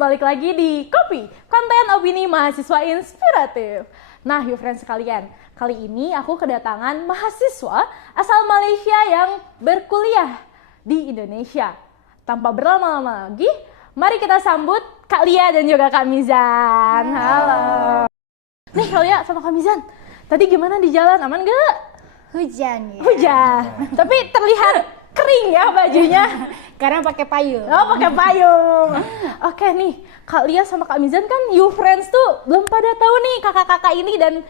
balik lagi di Kopi, konten opini mahasiswa inspiratif. Nah, you friends sekalian, kali ini aku kedatangan mahasiswa asal Malaysia yang berkuliah di Indonesia. Tanpa berlama-lama lagi, mari kita sambut Kak Lia dan juga Kak Mizan. Halo. Nih Kak Lia sama Kak Mizan, tadi gimana di jalan? Aman gak? Hujan ya. Hujan, tapi terlihat kering ya bajunya. Karena pakai payung. Oh, pakai payung. Oke nih, Kak Lia sama Kak Mizan kan you friends tuh belum pada tahu nih kakak-kakak ini, dan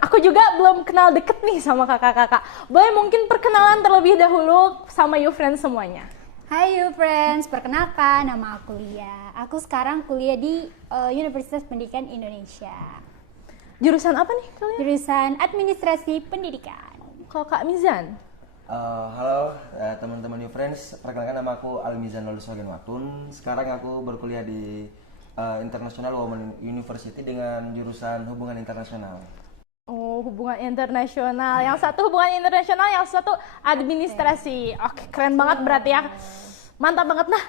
aku juga belum kenal deket nih sama kakak-kakak. Boleh mungkin perkenalan terlebih dahulu sama you friends semuanya. Hai you friends, perkenalkan nama aku Lia. Aku sekarang kuliah di Universitas Pendidikan Indonesia. Jurusan apa nih kalian? Jurusan Administrasi Pendidikan. Kalau Kak Mizan? Halo teman-teman new friends, perkenalkan nama aku Almizan Laluswagen Watun. Sekarang aku berkuliah di International Women University dengan jurusan hubungan internasional. Oh, hubungan internasional. Yang satu hubungan internasional, yang satu administrasi. Oke, keren banget berarti ya. Mantap banget. Nah,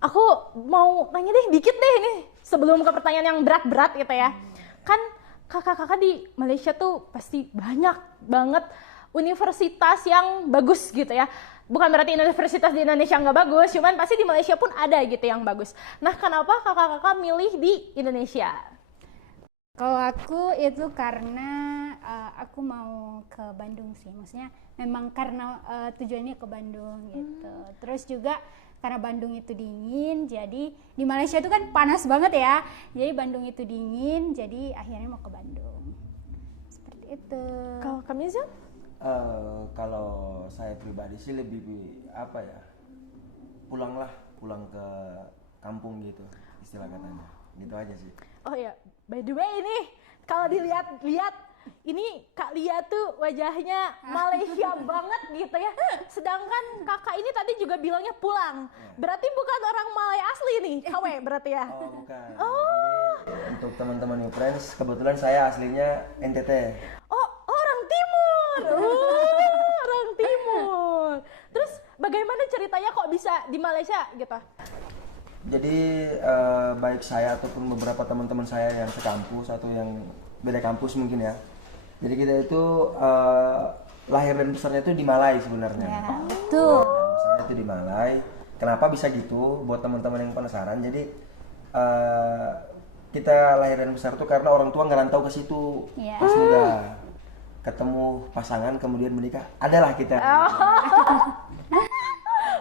aku mau tanya deh dikit deh ini sebelum ke pertanyaan yang berat-berat gitu ya. Kan kakak-kakak di Malaysia tuh pasti banyak banget universitas yang bagus gitu ya. Bukan berarti universitas di Indonesia nggak bagus, cuman pasti di Malaysia pun ada gitu yang bagus. Nah, kenapa kakak-kakak milih di Indonesia? Kalau aku itu karena aku mau ke Bandung sih. Maksudnya memang karena tujuannya ke Bandung gitu. Terus juga karena Bandung itu dingin, jadi di Malaysia itu kan panas banget ya. Jadi Bandung itu dingin, jadi akhirnya mau ke Bandung. Seperti itu. Kalau kami sih? Kalau saya pribadi sih lebih apa ya, pulang ke kampung gitu istilah katanya, gitu aja sih. Oh ya, by the way ini kalau dilihat-lihat ini Kak Lia tuh wajahnya Malaysia banget gitu ya. Sedangkan kakak ini tadi juga bilangnya pulang. Berarti bukan orang Malay asli nih, KW berarti ya? Oh bukan. Oh. Jadi, untuk teman-teman new friends, kebetulan saya aslinya NTT. Oh, orang timur. Orang timur. Terus bagaimana ceritanya kok bisa di Malaysia gitu? Jadi baik saya ataupun beberapa teman-teman saya yang sekampus atau yang beda kampus mungkin ya. Jadi kita itu lahir dan besarnya itu di Malai sebenarnya. Ya, betul. Besarnya itu di Malai. Kenapa bisa gitu? Buat teman-teman yang penasaran. Jadi kita lahir dan besar itu karena orang tua ngerantau ke situ. Ya. Pas udah ketemu pasangan kemudian menikah, adalah kita.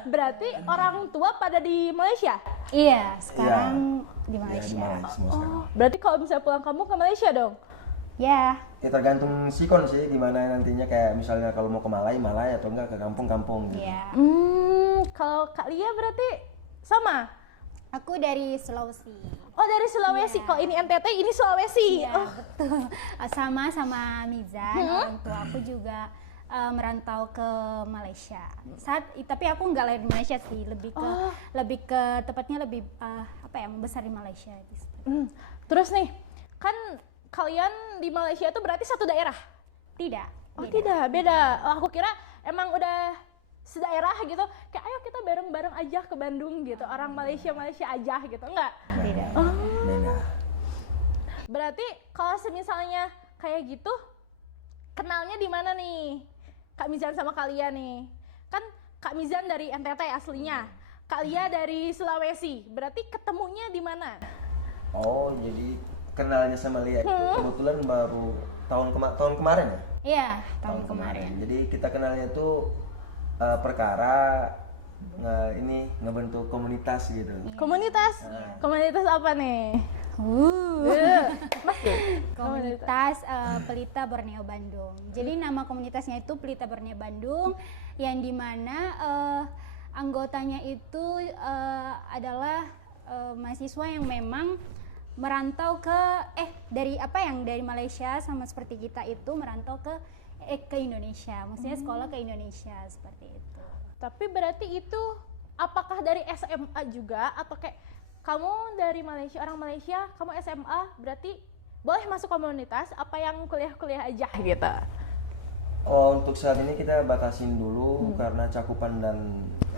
Berarti orang tua pada di Malaysia? Iya, sekarang di Ya, Malaysia. di Malai semua sekarang. Berarti kalau misalnya pulang kamu ke Malaysia dong? Ya, Ya tergantung sikon sih, gimana nantinya, kayak misalnya kalau mau ke Malai atau enggak ke kampung-kampung gitu. ya. Kalau Kak Lia berarti sama? Aku dari Sulawesi. Oh, dari Sulawesi. Kalau ini NTT, ini Sulawesi. Iya, Oh, betul. Sama Mizan, orang tua aku juga merantau ke Malaysia. Tapi aku nggak lahir di Malaysia sih, lebih ke tepatnya lebih membesar di Malaysia. Terus nih, kan kalian di Malaysia itu berarti satu daerah? Tidak. Oh, beda. tidak, beda. Oh, aku kira emang udah sedaerah gitu. Kayak ayo kita bareng-bareng aja ke Bandung gitu. Orang Malaysia aja gitu. Enggak? Beda. Beda. Berarti kalau misalnya kayak gitu, kenalnya di mana nih? Kak Mizan sama Kak Lia nih. Kan Kak Mizan dari NTT aslinya. Kak Lia dari Sulawesi. Berarti ketemunya di mana? Oh, jadi kenalnya sama Lia itu kebetulan baru tahun kemarin ya? Iya, tahun kemarin. Jadi kita kenalnya itu perkara ngebentuk komunitas gitu. Komunitas? Komunitas apa nih? Komunitas Pelita Borneo Bandung. Jadi nama komunitasnya itu Pelita Borneo Bandung, yang dimana anggotanya itu adalah mahasiswa yang memang merantau dari Malaysia, sama seperti kita itu merantau ke Indonesia, maksudnya sekolah ke Indonesia seperti itu. Tapi berarti itu apakah dari SMA juga atau kayak kamu dari Malaysia, orang Malaysia, kamu SMA, berarti boleh masuk komunitas apa yang kuliah-kuliah aja gitu? Oh, untuk saat ini kita batasin dulu karena cakupan dan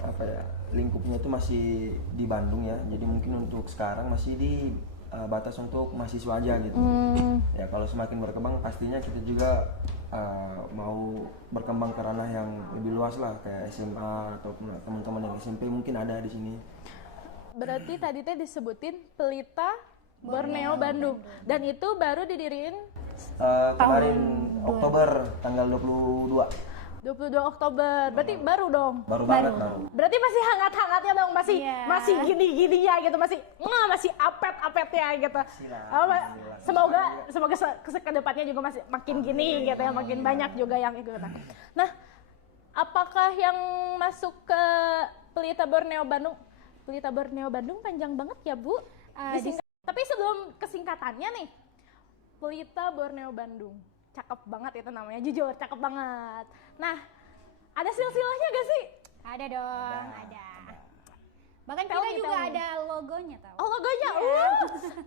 apa ya, lingkupnya itu masih di Bandung ya. Jadi mungkin untuk sekarang masih di batas untuk mahasiswa aja gitu. Ya kalau semakin berkembang pastinya kita juga mau berkembang ke ranah yang lebih luas lah, kayak SMA atau teman-teman yang SMP mungkin ada di sini. Berarti tadi teh disebutin Pelita Borneo Bandung, dan itu baru didiriin Kemarin Oktober tanggal 22. 22 Oktober, berarti baru dong. Baru banget baru. Berarti masih hangat-hangatnya dong, masih Iya. masih gini-gini ya gitu, masih apet-apetnya gitu. Semoga ke depannya juga masih makin gini gitu ya, makin banyak juga yang ikutan. Nah, apakah yang masuk ke Pelita Borneo Bandung? Pelita Borneo Bandung panjang banget ya, Bu? Tapi sebelum kesingkatannya nih, Pelita Borneo Bandung. Cakep banget itu namanya, jujur cakep banget. Nah, ada silsilahnya gak sih? Ada dong, ada. Bahkan Tell kita me, juga tell me. ada logonya tau. Oh, logonya.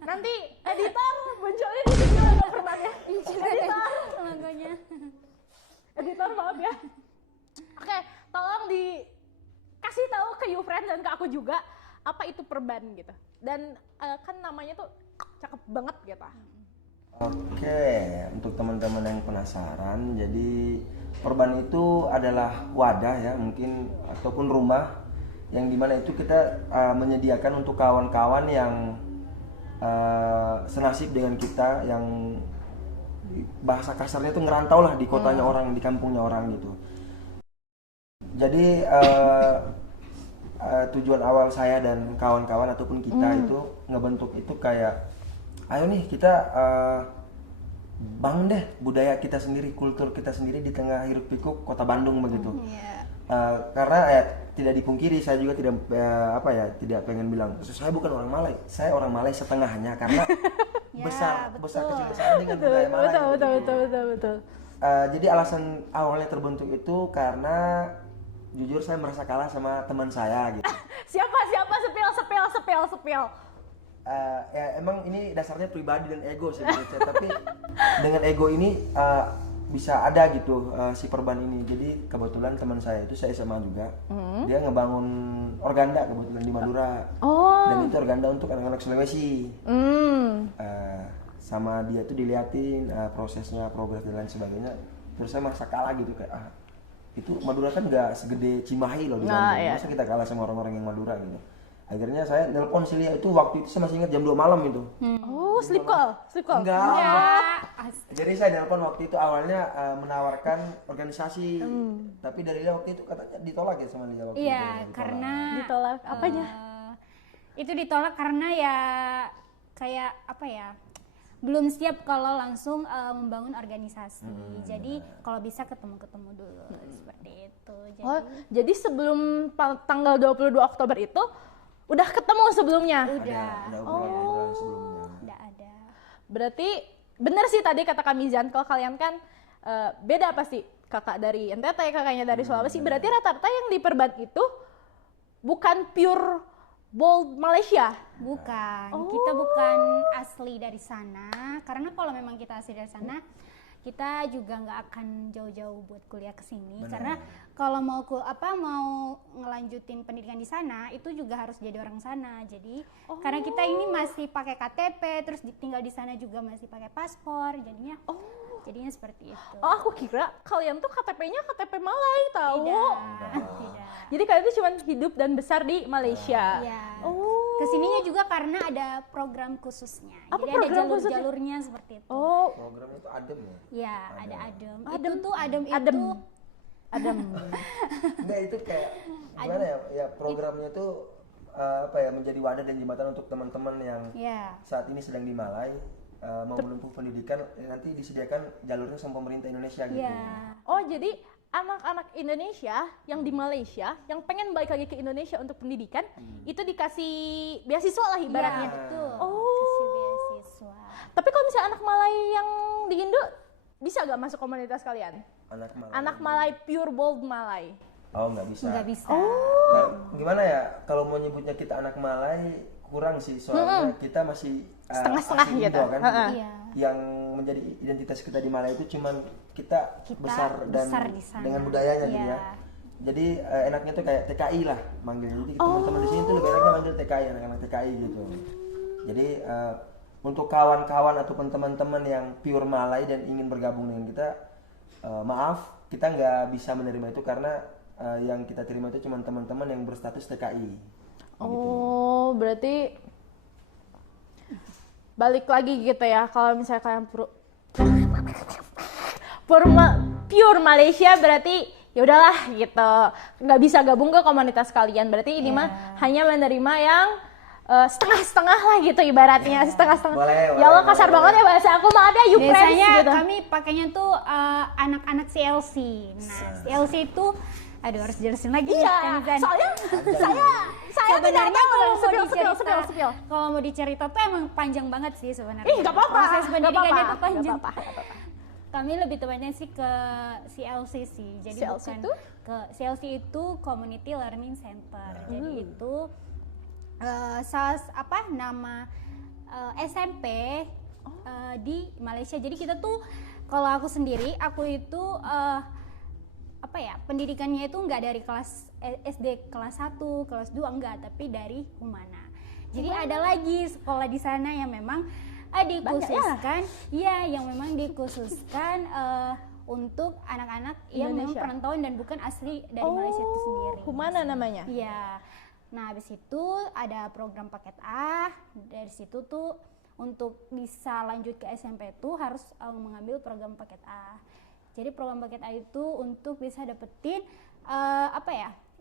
Nanti editor munculin di sini logo perbannya. Editor. Logonya. Editor maaf ya. Oke, tolong dikasih tahu ke YouFriend dan ke aku juga apa itu perban gitu. Dan kan namanya tuh cakep banget gitu. Oke, untuk teman-teman yang penasaran, jadi perban itu adalah wadah ya mungkin ataupun rumah yang dimana itu kita menyediakan untuk kawan-kawan yang senasib dengan kita, yang bahasa kasarnya itu ngerantau lah di kotanya orang, di kampungnya orang gitu. Jadi tujuan awal saya dan kawan-kawan ataupun kita itu ngebentuk itu kayak, ayo nih kita bangun deh budaya kita sendiri, kultur kita sendiri di tengah hiruk pikuk kota Bandung begitu. Karena tidak dipungkiri saya juga tidak pengen bilang saya bukan orang Malay, saya orang Malay setengahnya karena besar kecil besar dengan budaya Malay. Betul. Jadi alasan awalnya terbentuk itu karena jujur saya merasa kalah sama teman saya gitu. Siapa sepil. Ya emang ini dasarnya pribadi dan ego sebenarnya, tapi dengan ego ini bisa ada gitu si perban ini. Jadi kebetulan teman saya itu saya SMA juga, dia ngebangun organda kebetulan di Madura, dan itu organda untuk anak-anak Sulawesi. Sama dia tuh diliatin prosesnya, progres dan lain sebagainya. Terus saya merasa kalah gitu kayak itu Madura kan nggak segede Cimahi loh di Bandung, masa kita kalah sama orang-orang yang Madura gitu. Akhirnya saya nelpon si Lia itu, waktu itu saya masih ingat jam 2 malam itu. Oh, sleep call. Enggak. Ya. Jadi saya nelpon waktu itu awalnya menawarkan organisasi. Tapi dari Lia waktu itu katanya ditolak ya sama Lia waktu itu. Iya, karena Ditolak apanya? Itu ditolak karena ya kayak apa ya? Belum siap kalau langsung membangun organisasi. Jadi kalau bisa ketemu-ketemu dulu seperti itu. Jadi sebelum tanggal 22 Oktober itu udah ketemu sebelumnya? Ada obrolan sebelumnya. Udah ada. Berarti bener sih tadi kata Kak Mizan, kalau kalian kan beda pasti. Kakak dari NTT, kakaknya dari Sulawesi. Berarti rata-rata yang di perban itu bukan pure bold Malaysia? Bukan, kita bukan asli dari sana. Karena kalau memang kita asli dari sana, kita juga nggak akan jauh-jauh buat kuliah ke sini. Karena kalau mau ngelanjutin pendidikan di sana, itu juga harus jadi orang sana. Jadi karena kita ini masih pakai KTP, terus tinggal di sana juga masih pakai paspor, jadinya seperti itu. Oh, aku kira kalian tuh KTP-nya KTP Malay tahu. Tidak. Jadi kalian tuh cuma hidup dan besar di Malaysia. Iya. Kesininya juga karena ada program khususnya. Apa Jadi ada program khususnya? jalur-jalurnya seperti itu. Oh, Programnya itu adem ya? Iya, ada adem. Adem. Itu tuh adem. adem. Enggak, itu kayak gimana ya? Ya programnya tuh menjadi wadah dan jembatan untuk teman-teman yang saat ini sedang di Malay, mau menempuh pendidikan, nanti disediakan jalurnya sama pemerintah Indonesia gitu. Oh, jadi anak-anak Indonesia yang di Malaysia yang pengen balik lagi ke Indonesia untuk pendidikan itu dikasih beasiswa lah ibaratnya. Iya, betul. Oh. Kasih beasiswa. Tapi kalau misalnya anak Malay yang di Indo bisa gak masuk komunitas kalian? Anak Malay pure bold Malay. Oh, nggak bisa. Nggak bisa. Nah, gimana ya kalau mau nyebutnya kita anak Malay kurang sih, soalnya kita masih setengah-setengah asing gitu. kan. Iya. Yang menjadi identitas kita di Malay itu cuman kita besar dan di sana. dengan budayanya gitu Iya. ya. jadi enaknya tuh kayak TKI lah manggilnya. Jadi teman-teman di sini tuh lebih enaknya manggil TKI, anak-anak TKI gitu. Jadi untuk kawan-kawan ataupun teman-teman yang pure Malay dan ingin bergabung dengan kita, maaf kita nggak bisa menerima itu karena yang kita terima itu cuma teman-teman yang berstatus TKI. Oh, berarti balik lagi gitu ya, kalau misalnya kalian pure Malaysia berarti ya udahlah gitu, nggak bisa gabung ke komunitas kalian. Berarti ini mah hanya menerima yang setengah-setengah lah gitu ibaratnya, setengah-setengah. Ya Allah, kasar banget ya bahasa aku, maaf ya, you friends Biasanya gitu. kami pakainya tuh anak-anak CLC. Nah, CLC itu aduh harus jelasin lagi. Iya, Kanizan. soalnya saya tidak Sebenarnya tahu. kalau mau Spill. dicerita, kalau mau dicerita tuh emang panjang banget sih sebenarnya. Ih, nggak apa-apa. Proses pendidikannya Nggak tuh apa-apa, panjang. nggak apa-apa. Kami lebih tepatnya sih ke CLC sih. Jadi CLC bukan itu? ke CLC itu Community Learning Center. Jadi itu nama SMP di Malaysia. Jadi kita tuh, kalau aku sendiri, aku itu pendidikannya itu nggak dari kelas SD kelas 1, kelas 2 enggak, tapi dari Humana. Jadi ada lagi sekolah di sana yang memang dikhususkan, yang memang dikhususkan untuk anak-anak yang memang Indonesia. perantauan dan bukan asli dari Malaysia itu sendiri. Humana namanya? Iya. Nah, habis itu ada program paket A. Dari situ tuh untuk bisa lanjut ke SMP tuh harus mengambil program paket A. Jadi program paket A itu untuk bisa dapetin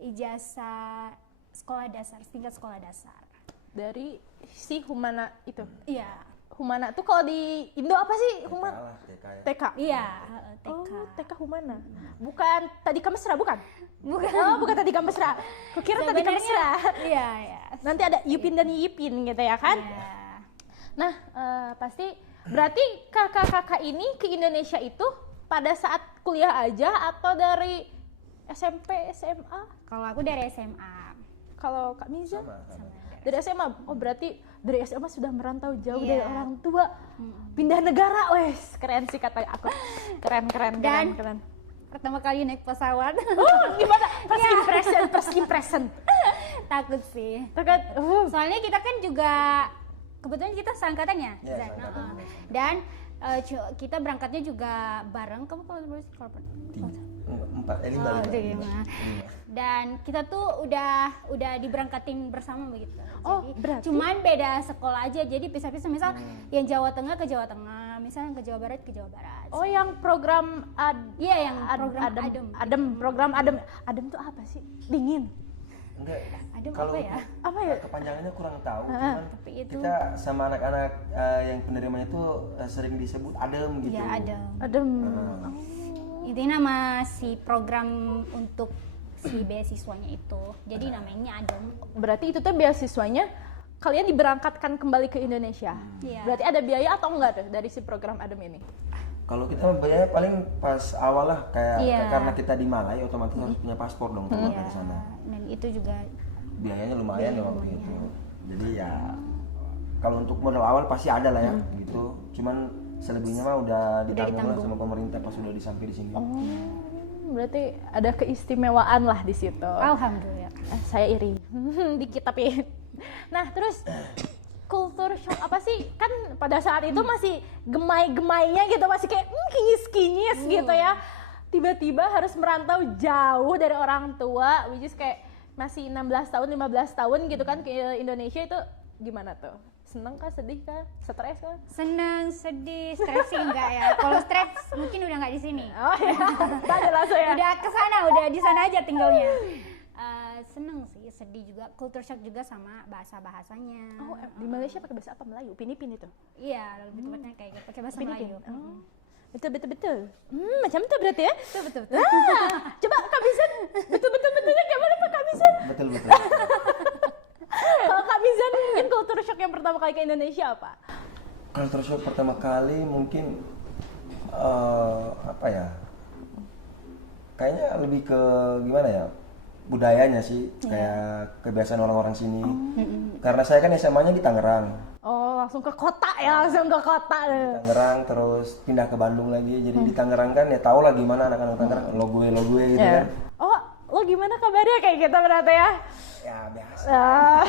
ijazah sekolah dasar, tingkat sekolah dasar. Dari si Humana itu. Iya. Humana tuh kalau di Indo apa sih? Humana? TK ya. TK. Iya, TK. Oh, TK Humana. Bukan Tadika Mesra, bukan? Bukan. Oh, bukan Tadika Mesra. Kukira Tadika Mesra. Iya, iya. Nanti ada Yupin dan Yipin gitu ya kan? Iya. Nah, pasti berarti kakak-kakak ini ke Indonesia itu pada saat kuliah aja atau dari SMP, SMA? Kalau aku dari SMA. Kalau Kak Miza? Sama. Dari SMA? Oh, berarti dari SMA sudah merantau jauh Iya. dari orang tua. Pindah negara, wes. Keren sih kata aku. Keren. Pertama kali naik pesawat. Gimana? First impression. Takut sih. Takut. Soalnya kita kan juga kebetulan kita seangkatannya. Iya, Zan. seangkatan. Dan kita berangkatnya juga bareng. Kamu kalau berapa sih? 5 5. Dan kita tuh udah diberangkatin bersama begitu. Oh, Jadi, berarti? cuman beda sekolah aja. Jadi pisah-pisah, misal yang Jawa Tengah ke Jawa Tengah, misalnya ke Jawa Barat ke Jawa Barat. Oh, yang program Iya, yang program Adem. Program Adem. Adem tuh apa sih? Dingin. Enggak. Adem Kalau apa ya? Apa ya? kepanjangannya kurang tahu, cuman Tapi itu kita sama anak-anak yang penerimanya itu sering disebut adem gitu. ya Adem. Adem. Itu nama si program untuk si beasiswanya itu. Jadi namanya Adem. Berarti itu tuh beasiswanya kalian diberangkatkan kembali ke Indonesia. Iya. Berarti ada biaya atau enggak tuh dari si program Adem ini? Kalau kita biaya paling pas awal lah, kayak Iya. karena kita di Malai otomatis harus punya paspor dong untuk Iya. ke sana. Dan itu juga Biayanya lumayan ya waktu itu. Jadi ya kalau untuk modal awal pasti ada lah ya gitu. Cuman selebihnya mah udah ditanggung lah sama pemerintah pas sudah disampai di sini. Berarti ada keistimewaan lah di situ. alhamdulillah. Saya iri. Dikit tapi. Nah, terus culture shock apa sih? Kan pada saat itu masih gemai-gemainya gitu, masih kayak kinyis-kinyis gitu ya. Tiba-tiba harus merantau jauh dari orang tua, which is kayak masih 16 tahun, 15 tahun gitu kan ke Indonesia. Itu gimana tuh? Seneng kah, sedih kah, stres kah? Senang, sedih, stres sih enggak ya. Kalau stres mungkin udah enggak di sini. Oh ya, tanya langsung ya. Udah ke sana, udah di sana aja tinggalnya. Seneng sih, sedih juga, culture shock juga sama bahasa-bahasanya. Oh, di Malaysia pakai bahasa apa? Melayu? Pinipin itu? Iya, lebih tepatnya kayak gitu, pakai bahasa Pinipin? Melayu. Oh. Betul. Macam itu berarti ya? Betul. Coba Kak Mizan, betulnya kayak mana Pak Kak Mizan? Betul. Kalau Kak Mizan mungkin culture shock yang pertama kali ke Indonesia apa? Culture shock pertama kali mungkin apa ya? Kayaknya lebih ke gimana ya? Budayanya sih, kayak kebiasaan orang-orang sini. Karena saya kan SMA-nya di Tangerang. Oh, langsung ke kota ya, langsung ke kota. Tangerang terus pindah ke Bandung lagi. Jadi di Tangerang kan ya tau lah gimana anak-anak Tangerang, lo gue gitu kan. Oh, lo halo gimana kabarnya kayak gitu berarti ya. Ya biasa. Ah.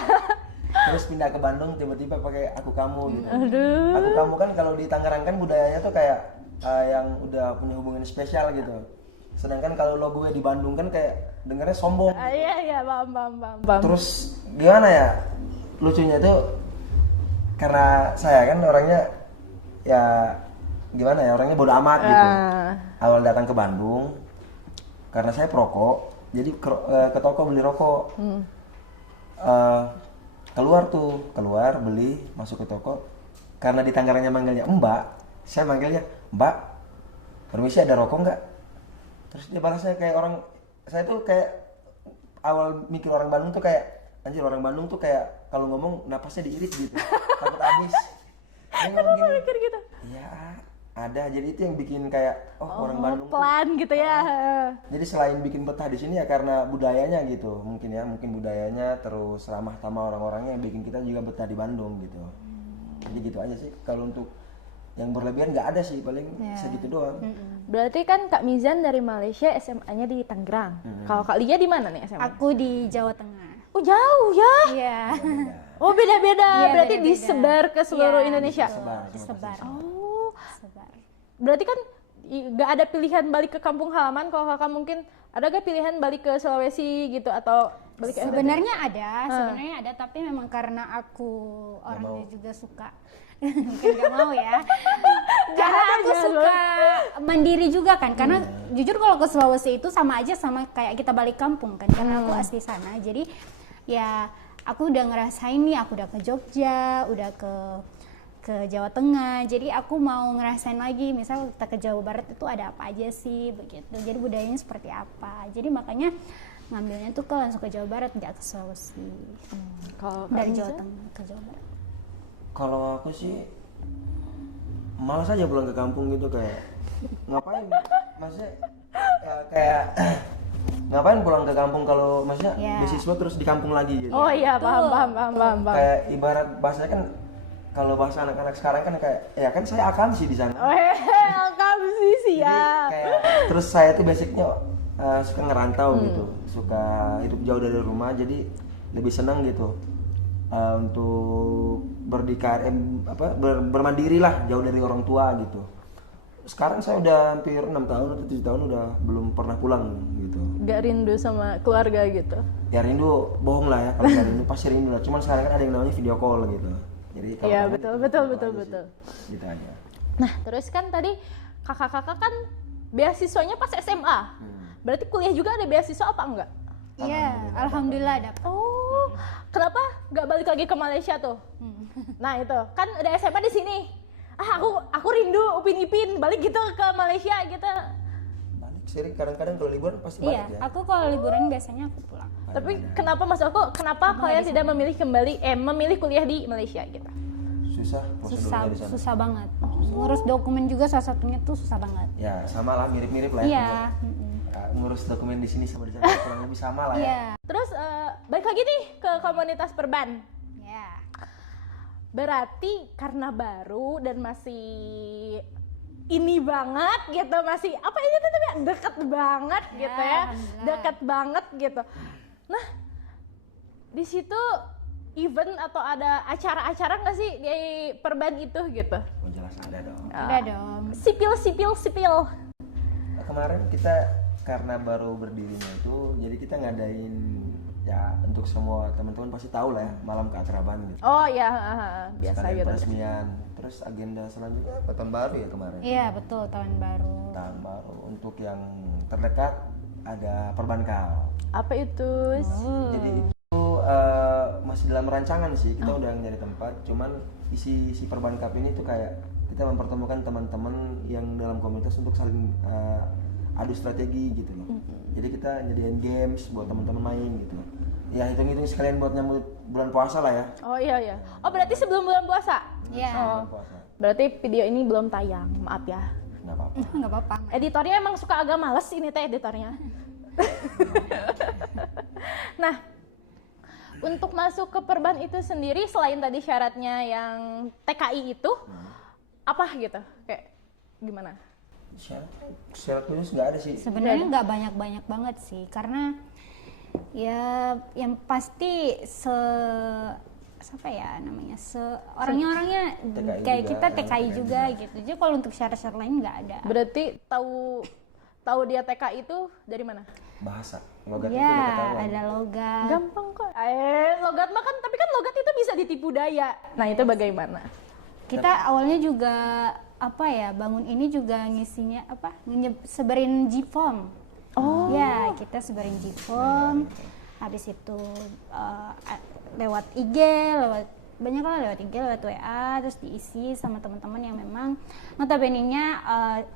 Terus pindah ke Bandung tiba-tiba pakai aku kamu gitu. Aduh. Aku kamu kan kalau di Tangerang kan budayanya tuh kayak yang udah punya hubungan spesial gitu. Sedangkan kalau lo gue di Bandung kan kayak dengernya sombong. Iya paham. Terus gimana ya? Lucunya tuh karena saya kan orangnya ya gimana ya, orangnya bodo amat gitu. Awal datang ke Bandung karena saya perokok, jadi ke toko beli rokok. Keluar beli, masuk ke toko. Karena di Tangerangnya manggilnya Mbak, saya manggilnya Mbak, permisi ada rokok nggak? Terus dia balasnya kayak orang, saya tuh kayak awal mikir orang Bandung tuh kayak anjir, orang Bandung tuh kayak kalau ngomong napasnya diirit gitu, takut habis. Kenapa mikir gitu? Iya ada, jadi itu yang bikin kayak orang Bandung pelan gitu ya. Jadi selain bikin betah di sini ya karena budayanya gitu, mungkin budayanya, terus ramah tamah orang-orangnya yang bikin kita juga betah di Bandung gitu. Jadi gitu aja sih. Kalau untuk yang berlebihan nggak ada sih, paling segitu doang. Berarti kan Kak Mizan dari Malaysia, SMA-nya di Tangerang. Kalau Kak Lia di mana nih SMA? Aku di Jawa Tengah. Oh jauh ya? Iya. Oh beda-beda. Iya, Berarti beda-beda. disebar ke seluruh Iya, Indonesia. Disebar. Oh, Disebar. berarti kan nggak ada pilihan balik ke kampung halaman. Kalau kakak mungkin ada gak pilihan balik ke Sulawesi gitu atau balik ke Sebenarnya ada, tapi memang karena aku orangnya juga suka mungkin gak mau ya. Karena aku suka mandiri juga kan, karena jujur kalau ke Sulawesi itu sama aja sama kayak kita balik kampung kan, karena aku asli sana. Jadi ya aku udah ngerasain nih, aku udah ke Jogja, udah ke Jawa Tengah, jadi aku mau ngerasain lagi, misal kita ke Jawa Barat itu ada apa aja sih begitu, jadi budayanya seperti apa, jadi makanya ngambilnya tuh langsung ke Jawa Barat, nggak ke Sulawesi. Kalau Dari Jawa Tengah ke Jawa Barat. Kalau aku sih malas aja pulang ke kampung gitu, kayak ngapain, maksudnya ya, kayak ngapain pulang ke kampung kalau maksudnya beasiswa terus di kampung lagi gitu. Oh iya paham. Kayak ibarat bahasanya kan, kalau bahasa anak-anak sekarang kan kayak ya kan saya akamsi di sana. Oh akamsi sih ya. Kayak terus saya tuh basicnya suka ngerantau gitu, suka hidup jauh dari rumah, jadi lebih senang gitu untuk bermandiri lah, jauh dari orang tua gitu. Sekarang saya udah hampir 6 tahun atau 7 tahun udah belum pernah pulang gitu. Gak rindu sama keluarga gitu? Ya rindu, bohong lah ya, kalau gak rindu pasti rindu lah. Cuman sekarang kan ada yang namanya video call gitu. Jadi iya betul. Gitu aja. Nah terus kan tadi kakak-kakak kan beasiswanya pas SMA. Berarti kuliah juga ada beasiswa apa enggak? Iya, alhamdulillah dapat. Oh, kenapa nggak balik lagi ke Malaysia tuh? Nah itu kan udah SMA di sini. Aku rindu Upin Ipin, balik gitu ke Malaysia gitu. Balik sering, kadang-kadang kalau liburan pasti balik Iya, ya. aku kalau liburan biasanya aku pulang. Tapi kenapa maksud aku, kenapa kalian tidak memilih memilih kuliah di Malaysia gitu? Susah prosedurnya di sana. Susah banget. Ngurus dokumen juga salah satunya tuh susah banget. Ya sama lah, mirip-mirip lah ya. Iya. Ngurus dokumen di sini sama di sana kurang lebih sama lah ya. Iya. Terus balik lagi nih ke komunitas perban. Iya. Berarti karena baru dan masih ini banget gitu, masih apa ini tuh namanya, deket banget Ya, gitu ya, alhamdulillah. deket banget gitu. Nah di situ event atau ada acara-acara nggak sih di perban itu gitu? Oh jelas ada dong. Ada dong. Sipil. Nah, kemarin kita karena baru berdirinya itu, jadi kita ngadain ya untuk semua teman-teman pasti tahu lah ya, malam keakraban gitu. Oh ya, biasa Sekalian gitu. peresmian. Terus agenda selanjutnya apa, tahun baru ya kemarin? Iya, betul, tahun baru. Tahun baru. Untuk yang terdekat ada perbankal. Apa itu? Jadi itu masih dalam rancangan sih, kita udah nyari tempat. Cuman isi perbankal ini tuh kayak kita mempertemukan teman-teman yang dalam komunitas untuk saling adu strategi gitu loh. Jadi kita nyediain games buat teman-teman main gitu. Ya hitung-hitung sekalian buat nyambut bulan puasa lah ya. Oh iya. Oh berarti sebelum bulan puasa? Iya. Bulan puasa. Berarti video ini belum tayang, maaf ya. Nggak apa-apa. Enggak apa-apa. Editornya emang suka agak males ini teh editornya. Nah, untuk masuk ke perban itu sendiri selain tadi syaratnya yang TKI itu, apa gitu? Kayak gimana? Syarat khusus nggak ada sih. Sebenarnya nggak banyak-banyak banget sih, karena ya yang pasti apa ya namanya, orangnya TKI kayak juga, kita TKI TKI juga gitu. Jadi kalau untuk syarat-syarat lain nggak ada. Berarti tahu dia TKI itu dari mana? Bahasa logat itu Ya, udah ketahuan. ada logat. Gampang kok. Logat mah kan, tapi kan logat itu bisa ditipu daya. Nah, itu bagaimana? Kita awalnya juga apa ya, bangun ini juga ngisinya apa, sebarin G-form. Oh. Ya, kita sebarin G-form. Habis itu lewat IG, lewat banyak lah, lewat IG, lewat WA, terus diisi sama teman-teman yang memang notabene-nya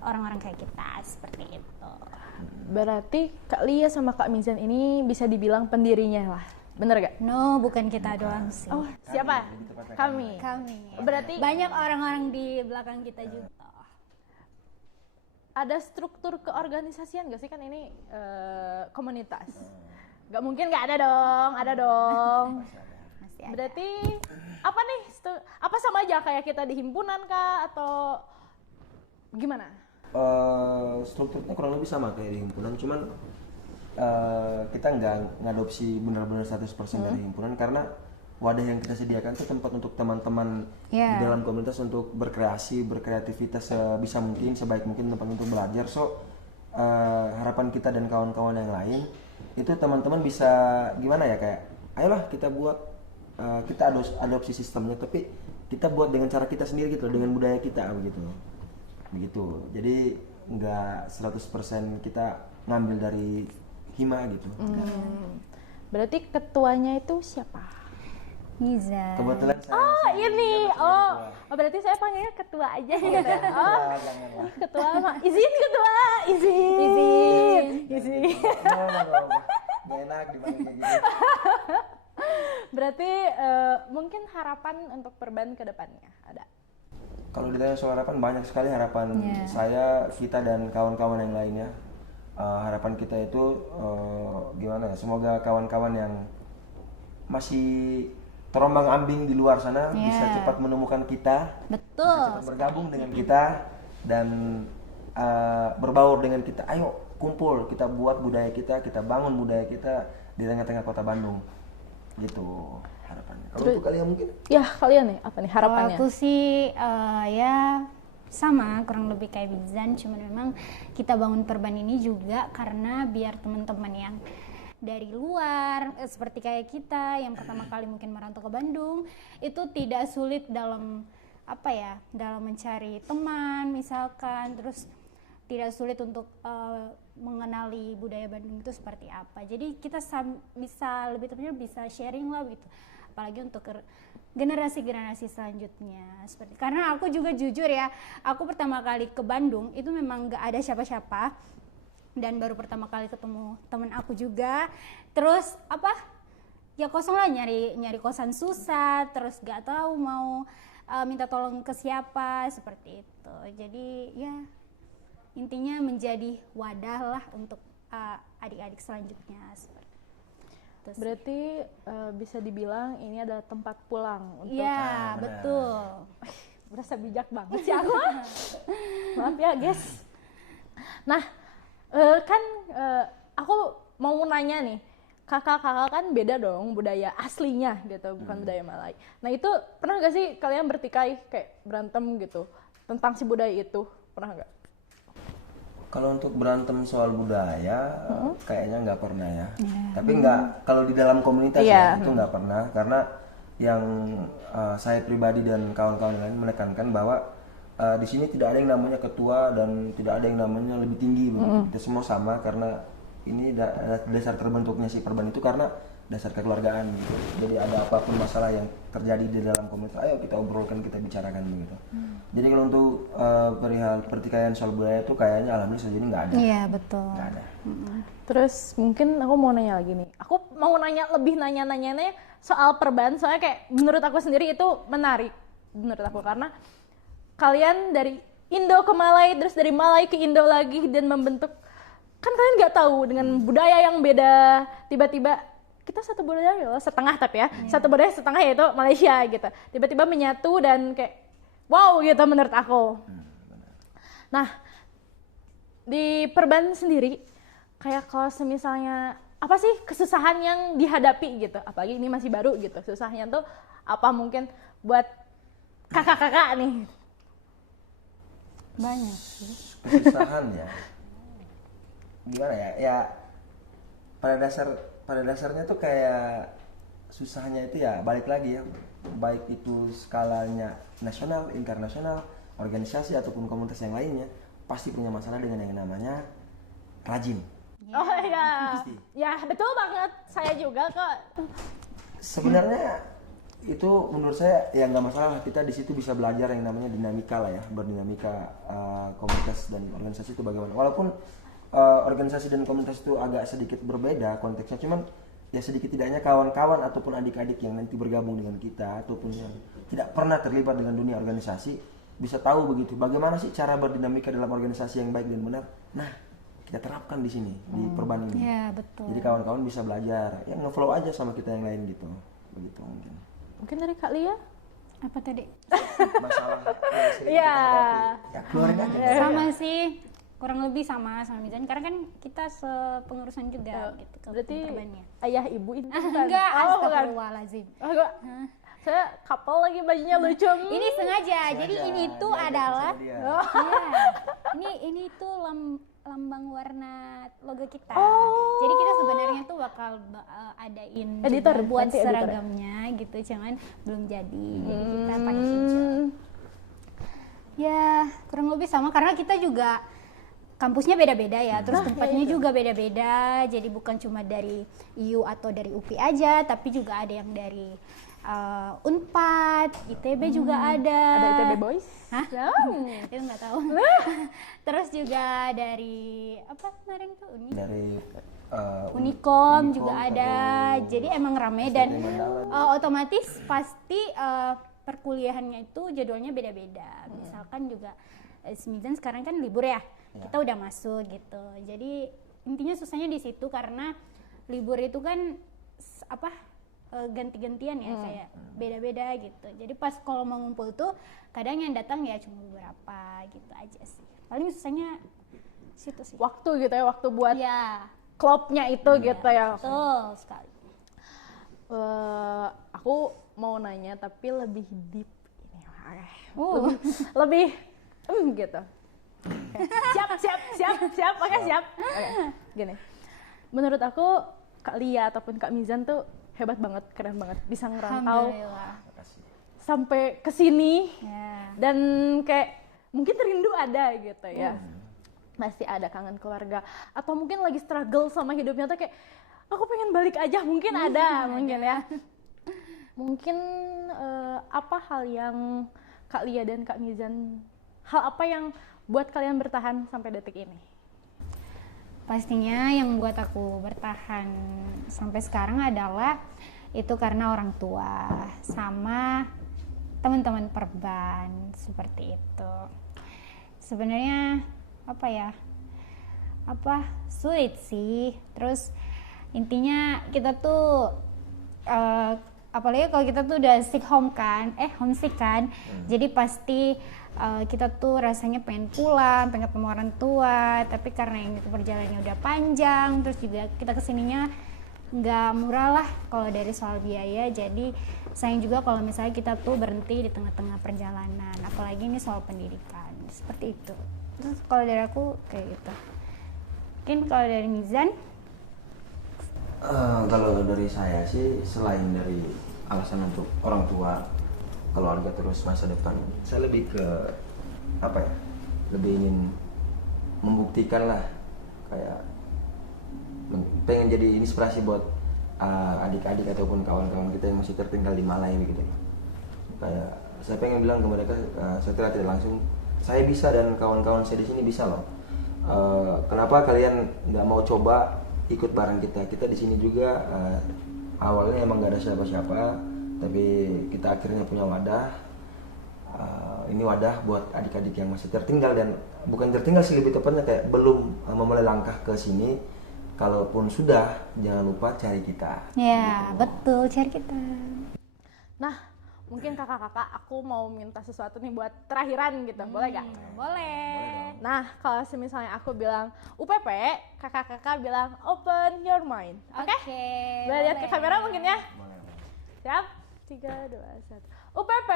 orang-orang kayak kita, seperti itu. Berarti Kak Lia sama Kak Mizan ini bisa dibilang pendirinya lah. Bener gak? No, bukan kita doang sih. Oh, siapa? lebih tepatnya Kami. Kami. Berarti Banyak orang-orang di belakang kita juga. ada struktur keorganisasian gak sih? Kan ini komunitas. Gak mungkin gak ada dong, ada dong. Masih ada. Berarti apa nih? Apa sama aja kayak kita di himpunan kah atau gimana? Strukturnya kurang lebih sama kayak di himpunan, cuman kita nggak ngadopsi benar-benar 100% dari himpunan, karena wadah yang kita sediakan itu tempat untuk teman-teman di dalam komunitas untuk berkreativitas sebisa mungkin, sebaik mungkin, tempat untuk belajar. So harapan kita dan kawan-kawan yang lain itu teman-teman bisa gimana ya, kayak ayolah kita buat, kita adopsi sistemnya, tapi kita buat dengan cara kita sendiri gitu, dengan budaya kita begitu. Jadi nggak 100% kita ngambil dari hima gitu. Berarti ketuanya itu siapa? Niza. Kebetulan saya Ini. Berarti saya panggilnya ketua aja ya. janganlah. Ketua mah. Izin. Nggak enak dipanggil kayak gitu. Berarti mungkin harapan untuk Perban ke depannya ada. Kalau ditanya soal harapan, banyak sekali harapan saya, Vita, dan kawan-kawan yang lainnya. Harapan kita itu gimana ya? Semoga kawan-kawan yang masih terombang-ambing di luar sana bisa cepat menemukan kita, Betul. cepat bergabung dengan kita dan berbaur dengan kita. Ayo kumpul, kita buat budaya kita bangun budaya kita di tengah-tengah kota Bandung. Gitu harapannya. Kalau untuk kalian mungkin? Ya, kalian nih apa nih harapannya? Kalau aku sih ya sama, kurang lebih kayak Bizan, cuman memang kita bangun Perban ini juga karena biar teman-teman yang dari luar seperti kayak kita yang pertama kali mungkin merantau ke Bandung itu tidak sulit dalam apa ya, dalam mencari teman misalkan, terus tidak sulit untuk mengenali budaya Bandung itu seperti apa. Jadi kita bisa lebih tepatnya bisa sharing lah gitu, apalagi untuk generasi-generasi selanjutnya seperti. Karena aku juga jujur ya, aku pertama kali ke Bandung itu memang nggak ada siapa-siapa dan baru pertama kali ketemu temen aku juga. Terus apa? Ya kosong lah, nyari kosan susah, terus nggak tahu mau minta tolong ke siapa seperti itu. Jadi ya intinya menjadi wadah lah untuk adik-adik selanjutnya seperti itu sih. Berarti bisa dibilang ini ada tempat pulang untuk. Iya, betul. Berasa bijak banget sih aku. Maaf ya guys. Nah, kan aku mau nanya nih, kakak-kakak kan beda dong budaya aslinya gitu, bukan budaya Malay. Nah itu pernah gak sih kalian bertikai kayak berantem gitu tentang si budaya itu? Pernah gak? Kalau untuk berantem soal budaya, kayaknya nggak pernah ya. Tapi nggak, kalau di dalam komunitas ya itu nggak pernah, karena yang saya pribadi dan kawan-kawan lain menekankan bahwa di sini tidak ada yang namanya ketua dan tidak ada yang namanya lebih tinggi. Kita semua sama, karena ini dasar terbentuknya si Perban itu karena dasar kekeluargaan gitu. Jadi ada apapun masalah yang terjadi di dalam komunitas, ayo kita obrolkan, kita bicarakan begitu. Jadi kalau untuk perihal pertikaian soal budaya itu kayaknya alhamdulillah sejauh ini nggak ada. Iya, betul. Nggak ada. Terus mungkin aku mau nanya lagi nih. Aku mau nanya soal Perban, soalnya kayak menurut aku sendiri itu menarik menurut aku, karena kalian dari Indo ke Malay, terus dari Malay ke Indo lagi, dan membentuk, kan kalian nggak tahu dengan budaya yang beda, tiba-tiba kita satu budaya loh, setengah tapi ya, satu budaya setengah yaitu Malaysia gitu, tiba-tiba menyatu dan kayak wow gitu menurut aku. Nah, di Perban sendiri kayak kalau misalnya apa sih kesusahan yang dihadapi gitu, apalagi ini masih baru gitu, susahnya tuh apa mungkin buat kakak-kakak nih? Banyak sih. Kesusahan ya, gimana ya, ya pada dasarnya tuh kayak susahnya itu ya balik lagi ya, baik itu skalanya nasional, internasional, organisasi ataupun komunitas yang lainnya pasti punya masalah dengan yang namanya rajin. Oh iya, Pasti. ya betul banget, saya juga kok. Sebenarnya itu menurut saya ya nggak masalah, kita di situ bisa belajar yang namanya dinamika lah ya, berdinamika komunitas dan organisasi itu bagaimana. Walaupun organisasi dan komunitas itu agak sedikit berbeda konteksnya, cuman ya sedikit tidaknya kawan-kawan ataupun adik-adik yang nanti bergabung dengan kita ataupun yang tidak pernah terlibat dengan dunia organisasi bisa tahu begitu bagaimana sih cara berdinamika dalam organisasi yang baik dan benar. Nah, kita terapkan di sini di Perban ini. Ya, betul. Jadi kawan-kawan bisa belajar, ya nge-flow aja sama kita yang lain gitu, begitu mungkin. Mungkin dari Kak Lia? Apa tadi? Masalah yang sering Iya. kita hadapi, ya keluarin aja. Sama sih, kurang lebih sama Mizan, karena kan kita sepengurusan juga gitu ke Berarti Perbannya. ayah ibu ini bukan? Enggak, Oh, bukan. astagfirullahaladzim. Oh, enggak. Saya couple lagi bajunya lucu. Ini sengaja, jadi ini tuh dia adalah sama dia. Iya. Ini tuh lambang warna logo kita. Oh. Jadi kita sebenarnya tuh bakal adain Editor, juga buat nanti editor ya? seragamnya gitu, cuman belum jadi. Jadi kita pakai hijau. Ya, kurang lebih sama karena kita juga kampusnya beda-beda ya, terus tempatnya juga beda-beda. Jadi bukan cuma dari IU atau dari UPI aja, tapi juga ada yang dari Unpad, ITB juga ada. Ada ITB Boys? Hah? Oh. Itu nggak tahu. Terus juga dari apa kemarin tuh Dari Unikom juga ada. atau Jadi emang rame dan STT Mandalan. otomatis pasti perkuliahannya itu jadwalnya beda-beda. Misalkan juga Mizan sekarang kan libur ya. Kita udah masuk gitu. Jadi intinya susahnya di situ karena libur itu kan ganti-gantian ya, kayak beda-beda gitu. Jadi pas kalau mau ngumpul tuh kadang yang datang ya cuma beberapa gitu aja sih. Paling susahnya situ sih. Waktu gitu ya, waktu buat Ya, klubnya itu gitu ya. betul sekali. Aku mau nanya tapi lebih deep ini. Oh. Lebih gitu. Oke. Siap. Oke, siap. Oke. Gini. Menurut aku Kak Lia ataupun Kak Mizan tuh hebat banget, keren banget, bisa ngerantau Alhamdulillah. Makasih. sampai ke sini Ya. dan kayak mungkin rindu ada gitu ya. Masih ada kangen keluarga atau mungkin lagi struggle sama hidupnya tuh kayak aku pengen balik aja, mungkin ada mungkin ya. Mungkin apa hal yang Kak Lia dan Kak Mizan, hal apa yang buat kalian bertahan sampai detik ini? Pastinya yang buat aku bertahan sampai sekarang adalah itu karena orang tua sama teman-teman Perban seperti itu. Sebenarnya sulit sih. Terus intinya kita tuh apalagi kalau kita tuh udah homesick kan. Jadi pasti kita tuh rasanya pengen pulang, pengen ketemu orang tua, tapi karena ini perjalanannya udah panjang, terus juga kita kesininya nggak murah lah kalau dari soal biaya. Jadi sayang juga kalau misalnya kita tuh berhenti di tengah-tengah perjalanan, apalagi ini soal pendidikan, seperti itu. Terus kalau dari aku kayak gitu. Mungkin kalau dari Mizan? Kalau dari saya sih, selain dari alasan untuk orang tua, keluarga terus masa depan, saya lebih ke lebih ingin membuktikan lah, kayak pengen jadi inspirasi buat adik-adik ataupun kawan-kawan kita yang masih tertinggal di Malai begitu. Kayak saya pengen bilang ke mereka, setelah tidak langsung saya bisa dan kawan-kawan saya di sini bisa loh. Kenapa kalian nggak mau coba ikut bareng kita? Kita di sini juga awalnya emang nggak ada siapa-siapa, tapi kita akhirnya punya wadah. Ini wadah buat adik-adik yang masih tertinggal, dan bukan tertinggal sih, lebih tepatnya kayak belum memulai langkah ke sini. Kalaupun sudah, jangan lupa cari kita. Ya, Gitu. betul, cari kita. Nah, mungkin kakak-kakak aku mau minta sesuatu nih buat terakhiran gitu, boleh gak? Boleh. Nah, kalau misalnya aku bilang UPP, kakak-kakak bilang open your mind. Oke? Boleh lihat ke kamera mungkin ya? Boleh. Siap? 3, 2, 1. UPP,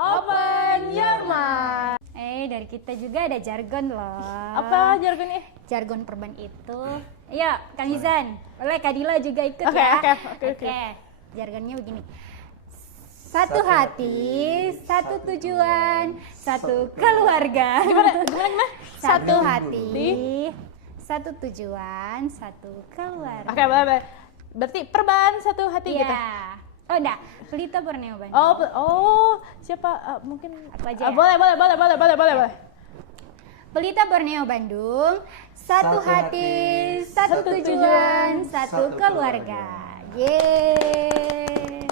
open your mind. Dari kita juga ada jargon loh. Apa jargonnya? Jargon perban itu? Ayo, Kang Izan. Boleh Kak Dila juga ikut Oke, ya. oke. Jargonnya begini. Satu hati, satu tujuan, satu keluarga. Gimana? Satu hati, satu tujuan, satu keluarga. Oke, boleh. Berarti perban satu hati gitu. Iya. Oh enggak, Pelita Borneo Bandung. Oh, siapa? Mungkin Aku aja ya? Boleh. Pelita Borneo Bandung, satu Satu hati, hati, satu satu tujuan, tujuan, satu satu keluarga. keluarga. Yeay.